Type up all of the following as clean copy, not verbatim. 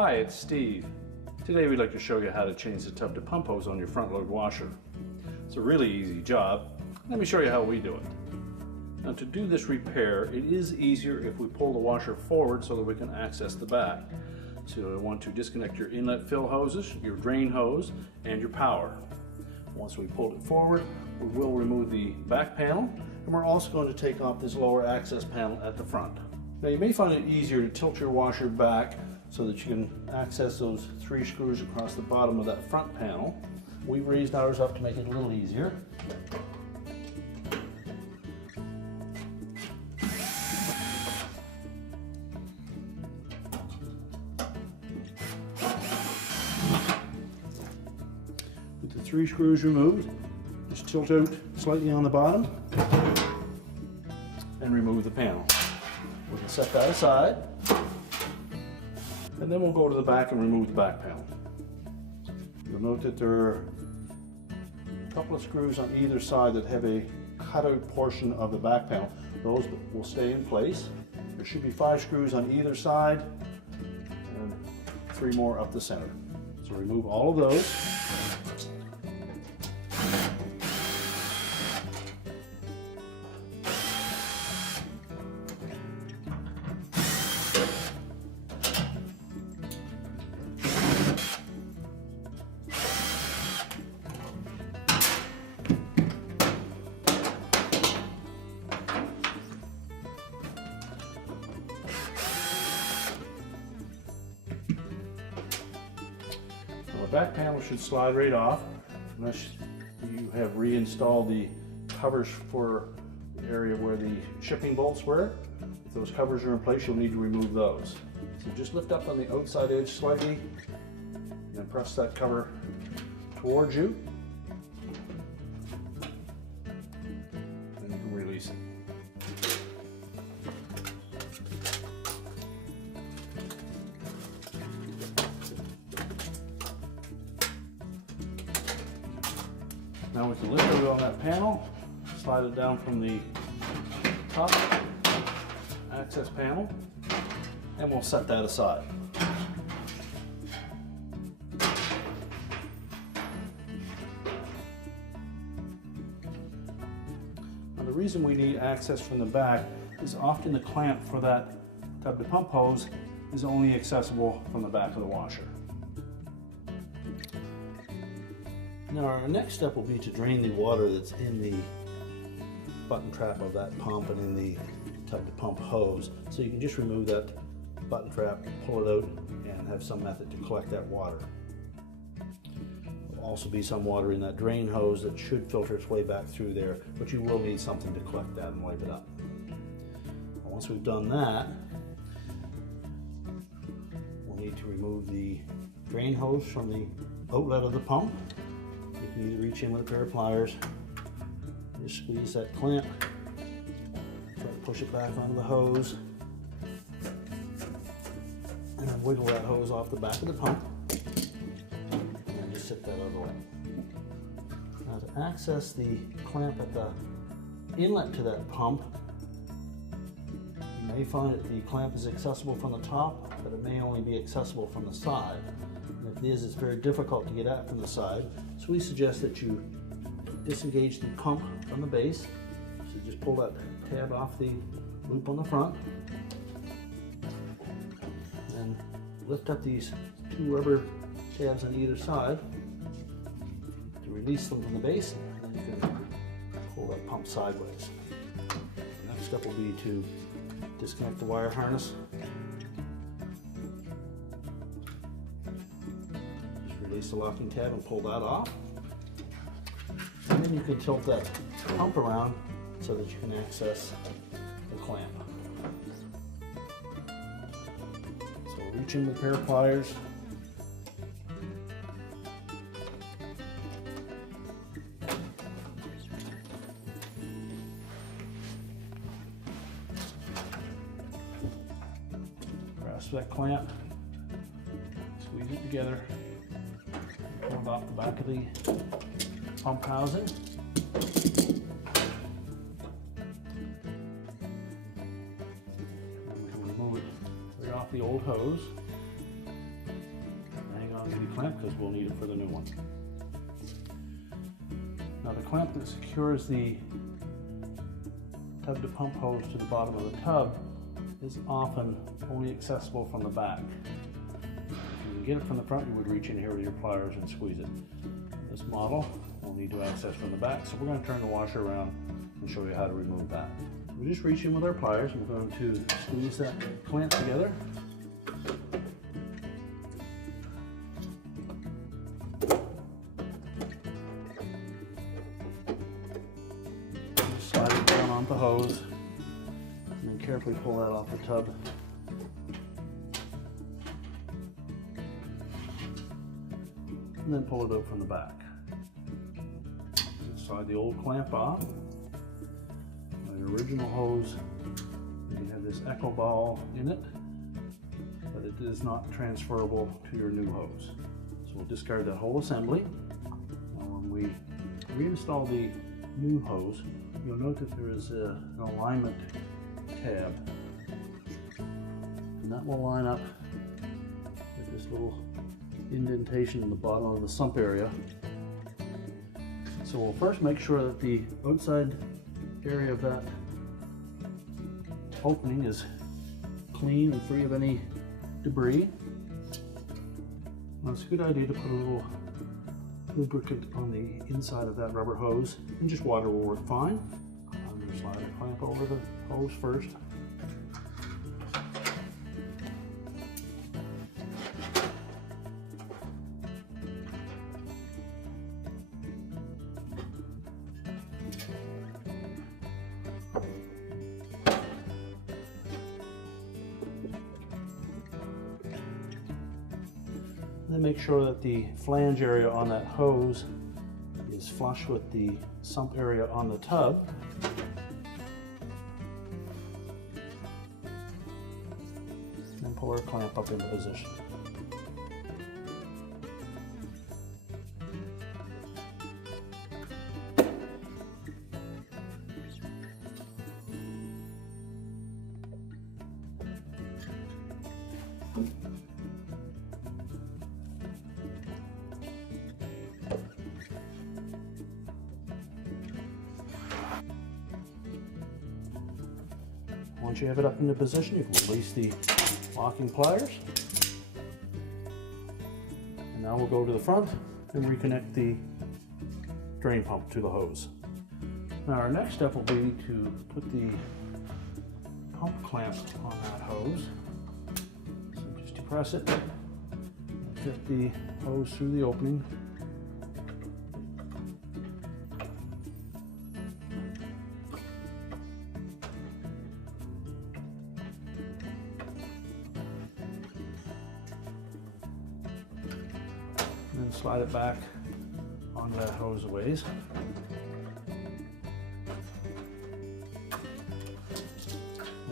Hi, it's Steve. Today we'd like to show you how to change the tub to pump hose on your front load washer. It's a really easy job. Let me show you how we do it. Now to do this repair, it is easier if we pull the washer forward so that we can access the back. So you'll want to disconnect your inlet fill hoses, your drain hose, and your power. Once we pulled it forward, we will remove the back panel, and we're also going to take off this lower access panel at the front. Now you may find it easier to tilt your washer back so that you can access those 3 screws across the bottom of that front panel. We've raised ours up to make it a little easier. With the 3 screws removed, just tilt out slightly on the bottom and remove the panel. We can set that aside. And then we'll go to the back and remove the back panel. You'll note that there are a couple of screws on either side that have a cutout portion of the back panel. Those will stay in place. There should be 5 screws on either side and 3 more up the center. So remove all of those. The back panel should slide right off unless you have reinstalled the covers for the area where the shipping bolts were. If those covers are in place, you'll need to remove those. So just lift up on the outside edge slightly and press that cover towards you, and you can release it. Now with the lifter on that panel, slide it down from the top access panel, and we'll set that aside. Now the reason we need access from the back is often the clamp for that tub to pump hose is only accessible from the back of the washer. Now our next step will be to drain the water that's in the button trap of that pump and in the tub to pump hose. So you can just remove that button trap, pull it out, and have some method to collect that water. There'll also be some water in that drain hose that should filter its way back through there, but you will need something to collect that and wipe it up. Once we've done that, we'll need to remove the drain hose from the outlet of the pump. You can either reach in with a pair of pliers, just squeeze that clamp, try to push it back onto the hose, and then wiggle that hose off the back of the pump, and then just sit that out of the way. Now to access the clamp at the inlet to that pump, you may find that the clamp is accessible from the top, but it may only be accessible from the side. And if it is, it's very difficult to get at from the side. So we suggest that you disengage the pump from the base. So just pull that tab off the loop on the front. And lift up these 2 rubber tabs on either side to release them from the base. And then you can pull that pump sideways. The next step will be to disconnect the wire harness. Release the locking tab and pull that off. And then you can tilt that pump around so that you can access the clamp. So reach in with a pair of pliers. Grasp that clamp, squeeze it together. Pull off the back of the pump housing. And we can remove it right off the old hose. clamp because we'll need it for the new one. Now the clamp that secures the tub to pump hose to the bottom of the tub is often only accessible from the back. If you can get it from the front, you would reach in here with your pliers and squeeze it. This model will need to access from the back, so we're going to turn the washer around and show you how to remove that. We just reach in with our pliers and we're going to squeeze that clamp together. Just slide it down onto the hose and then carefully pull that off the tub. And then pull it out from the back. Slide the old clamp off. The original hose, you have this echo ball in it, but it is not transferable to your new hose. So we'll discard that whole assembly. When we reinstall the new hose, you'll note that there is an alignment tab, and that will line up with this little indentation in the bottom of the sump area. So we'll first make sure that the outside area of that opening is clean and free of any debris. Now it's a good idea to put a little lubricant on the inside of that rubber hose, and just water will work fine. I'm going to slide the clamp over the hose first. Then make sure that the flange area on that hose is flush with the sump area on the tub. Then pull our clamp up into position. Once you have it up into position, you can release the locking pliers. And now we'll go to the front and reconnect the drain pump to the hose. Now our next step will be to put the pump clamp on that hose. So just depress it, and fit the hose through the opening. And then slide it back onto that hose a ways.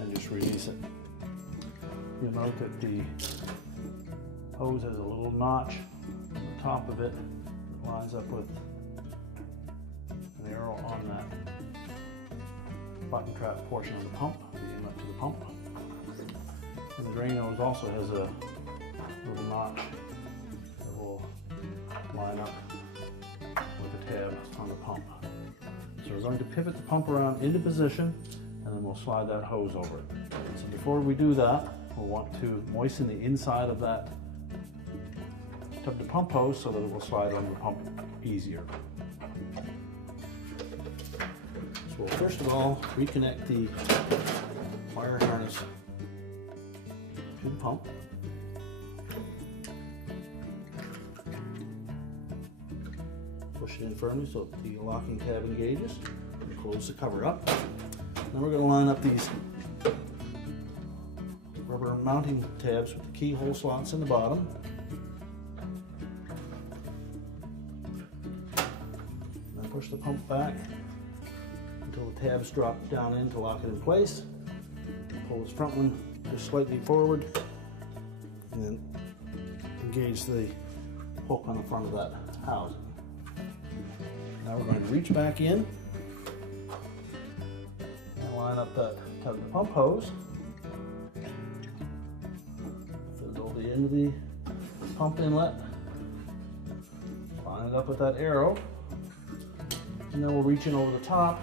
And just release it. You'll note that the hose has a little notch on the top of it that lines up with an arrow on that button trap portion of the pump, the inlet to the pump. And the drain hose also has a little notch that will line up with the tab on the pump. So we're going to pivot the pump around into position, and then we'll slide that hose over it. So before we do that, we'll want to moisten the inside of that tub to pump hose so that it will slide on the pump easier. So we'll first of all reconnect the wire harness to the pump. Push it in firmly so that the locking tab engages. And close the cover up. Then we're going to line up these rubber mounting tabs with the keyhole slots in the bottom. Then push the pump back until the tabs drop down in to lock it in place. Pull this front one just slightly forward, and then engage the hook on the front of that housing. Now we're going to reach back in and line up that tub to pump hose. Fizzle the end of the pump inlet Line it up with that arrow, and then we'll reach in over the top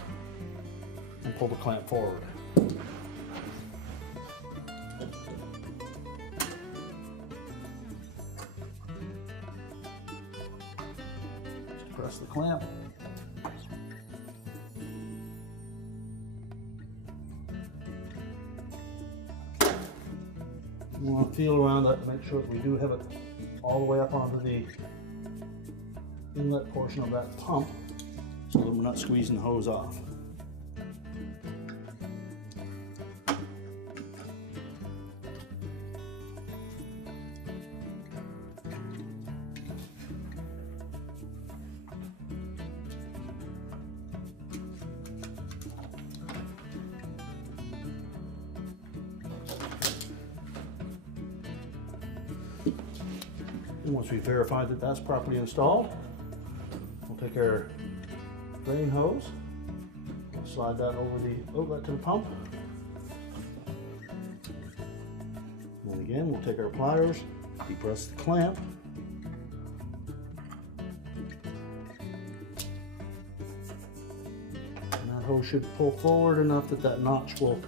and pull the clamp forward. Just press the clamp. We want to feel around that to make sure that we do have it all the way up onto the inlet portion of that pump so that we're not squeezing the hose off. And once we verify that that's properly installed, we'll take our drain hose, we'll slide that over the outlet to the pump. And again, we'll take our pliers, depress the clamp. And that hose should pull forward enough that that notch will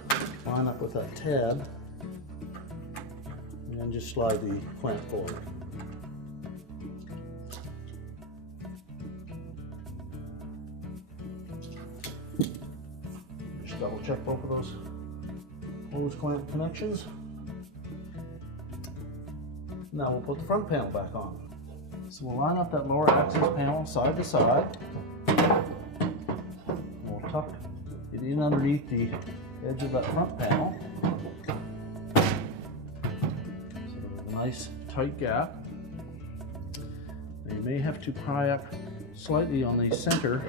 line up with that tab. And then just slide the clamp forward. Just double check both of those hose clamp connections. Now we'll put the front panel back on. So we'll line up that lower access panel side to side. We'll tuck it in underneath the edge of that front panel. So there's a nice tight gap. Now you may have to pry up slightly on the center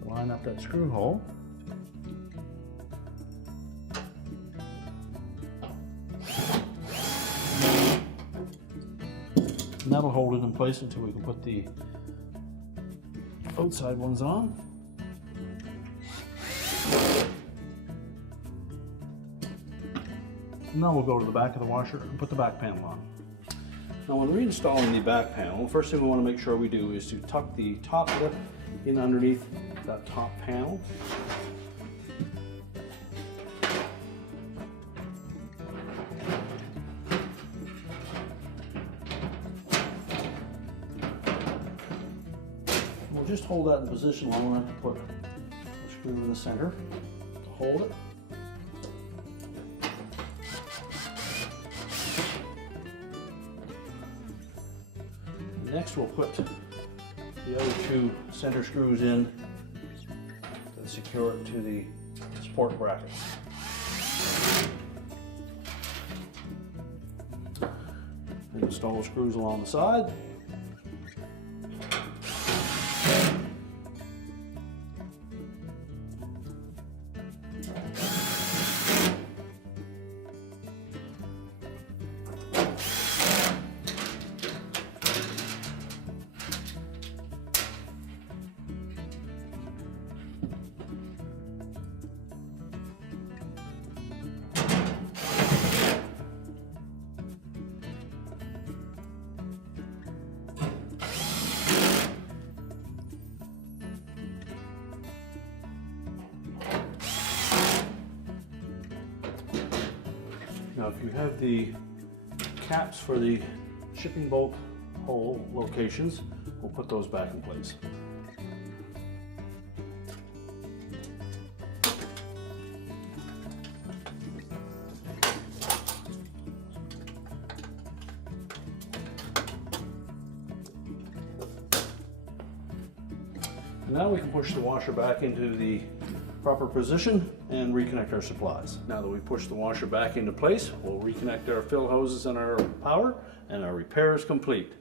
to line up that screw hole. And that'll hold it in place until we can put the outside ones on. And now we'll go to the back of the washer and put the back panel on. Now when reinstalling the back panel, the first thing we want to make sure we do is to tuck the top lip in underneath that top panel. We'll just hold that in position long enough to put a screw in the center to hold it. Next we'll put the other two center screws in and secure it to the support brackets. And install the screws along the side. Now if you have the caps for the shipping bolt hole locations, we'll put those back in place. Now we can push the washer back into the proper position and reconnect our supplies. Now that we push the washer back into place, we'll reconnect our fill hoses and our power, and our repair is complete.